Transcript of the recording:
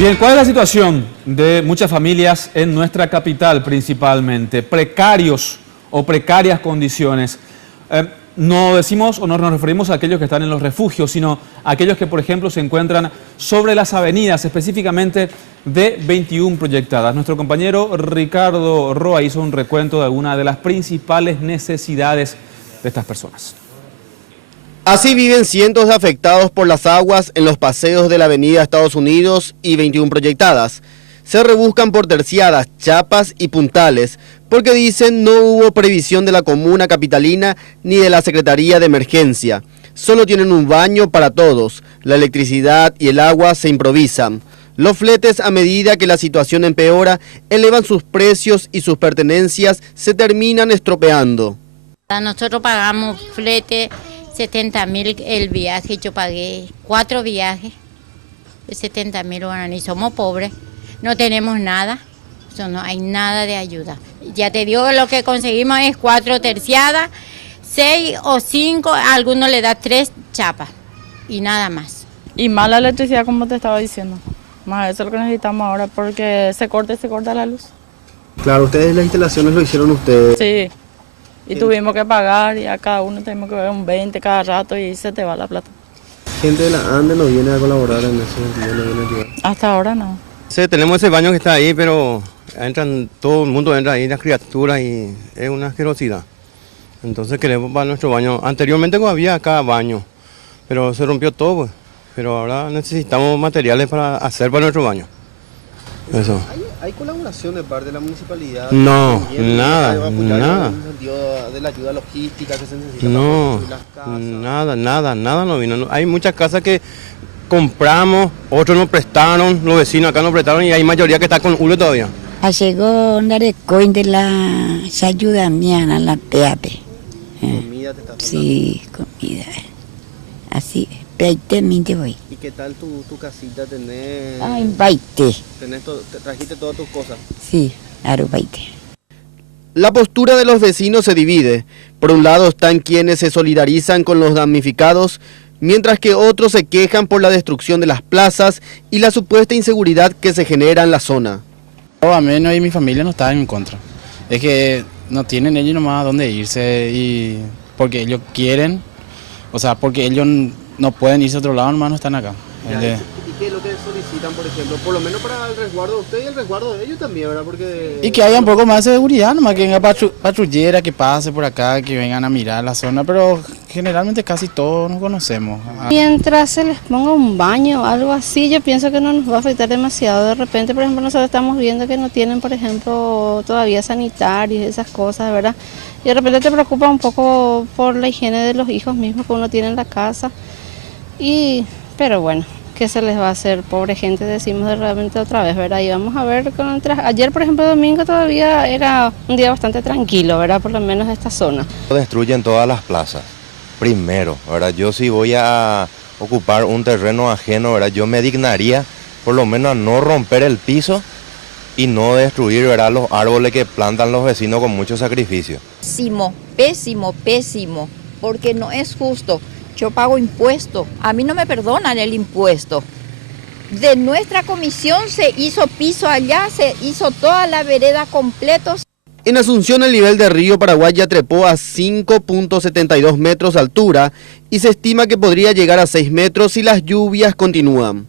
Bien, ¿cuál es la situación de muchas familias en nuestra capital principalmente? Precarios o precarias condiciones. No decimos o no nos referimos a aquellos que están en los refugios, sino a aquellos que, por ejemplo, se encuentran sobre las avenidas, específicamente de 21 proyectadas. Nuestro compañero Ricardo Roa hizo un recuento de algunas de las principales necesidades de estas personas. Así viven cientos de afectados por las aguas en los paseos de la avenida Estados Unidos y 21 proyectadas. Se rebuscan por terciadas, chapas y puntales, porque dicen no hubo previsión de la comuna capitalina ni de la Secretaría de Emergencia. Solo tienen un baño para todos, la electricidad y el agua se improvisan. Los fletes, a medida que la situación empeora, elevan sus precios y sus pertenencias se terminan estropeando. Nosotros pagamos flete 70.000 el viaje, yo pagué 4 viajes de 70.000 guaraníes, somos pobres, no tenemos nada, no hay nada de ayuda. Ya te digo, lo que conseguimos es 4 terciadas, 6 o 5, a algunos le da 3 chapas y nada más. Y más la electricidad, como te estaba diciendo, más eso es lo que necesitamos ahora porque se corta la luz. Claro, ustedes las instalaciones lo hicieron ustedes. Sí. Y tuvimos que pagar y a cada uno tenemos que ver un 20 cada rato y se te va la plata. Gente de la ANDE no viene a colaborar en ese sentido, no viene a ayudar. Hasta ahora no. Sí, tenemos ese baño que está ahí, pero todo el mundo entra ahí, las criaturas, y es una asquerosidad. Entonces queremos para nuestro baño. Anteriormente había acá baño, pero se rompió todo, pues. Pero ahora necesitamos materiales para hacer para nuestro baño. Eso. ¿Hay colaboración de parte de la municipalidad? No, nada. En el sentido de la ayuda logística que se necesita No, para construir las casas. nada no vino. Hay muchas casas que compramos, otros nos prestaron, los vecinos acá nos prestaron y hay mayoría que está con hule todavía. Llegó andare coin de la ayuda mía a la PAP. ¿Comida te está faltando? Sí, comida. Así, 20 voy. ¿Y qué tal tu casita? ¿Tenés? Ay, 20. ¿Trajiste todas tus cosas? Sí, claro, 20. La postura de los vecinos se divide. Por un lado están quienes se solidarizan con los damnificados, mientras que otros se quejan por la destrucción de las plazas y la supuesta inseguridad que se genera en la zona. A mí y mi familia no están en contra. Es que no tienen ellos nomás a dónde irse y porque ellos quieren, o sea, porque ellos no pueden irse a otro lado, nomás no están acá. ¿Y qué es lo que solicitan, por ejemplo? Por lo menos para el resguardo de usted y el resguardo de ellos también, ¿verdad? Y que haya un poco más de seguridad, nomás que venga patrullera, que pase por acá, que vengan a mirar la zona, pero generalmente casi todos nos conocemos. Mientras se les ponga un baño o algo así, yo pienso que no nos va a afectar demasiado. De repente, por ejemplo, nosotros estamos viendo que no tienen, por ejemplo, todavía sanitarios, esas cosas, ¿verdad? Y de repente te preocupa un poco por la higiene de los hijos mismos que uno tiene en la casa. Pero bueno, ¿qué se les va a hacer? Pobre gente, decimos de realmente otra vez, ¿verdad? Y vamos a ver, ayer por ejemplo domingo todavía era un día bastante tranquilo, ¿verdad? Por lo menos esta zona. Destruyen todas las plazas, primero, ¿verdad? Yo si voy a ocupar un terreno ajeno, ¿verdad? Yo me dignaría por lo menos a no romper el piso y no destruir, ¿verdad?, los árboles que plantan los vecinos con mucho sacrificio. Pésimo, porque no es justo. Yo pago impuesto, a mí no me perdonan el impuesto. De nuestra comisión se hizo piso allá, se hizo toda la vereda completa. En Asunción el nivel del río Paraguay ya trepó a 5.72 metros de altura y se estima que podría llegar a 6 metros si las lluvias continúan.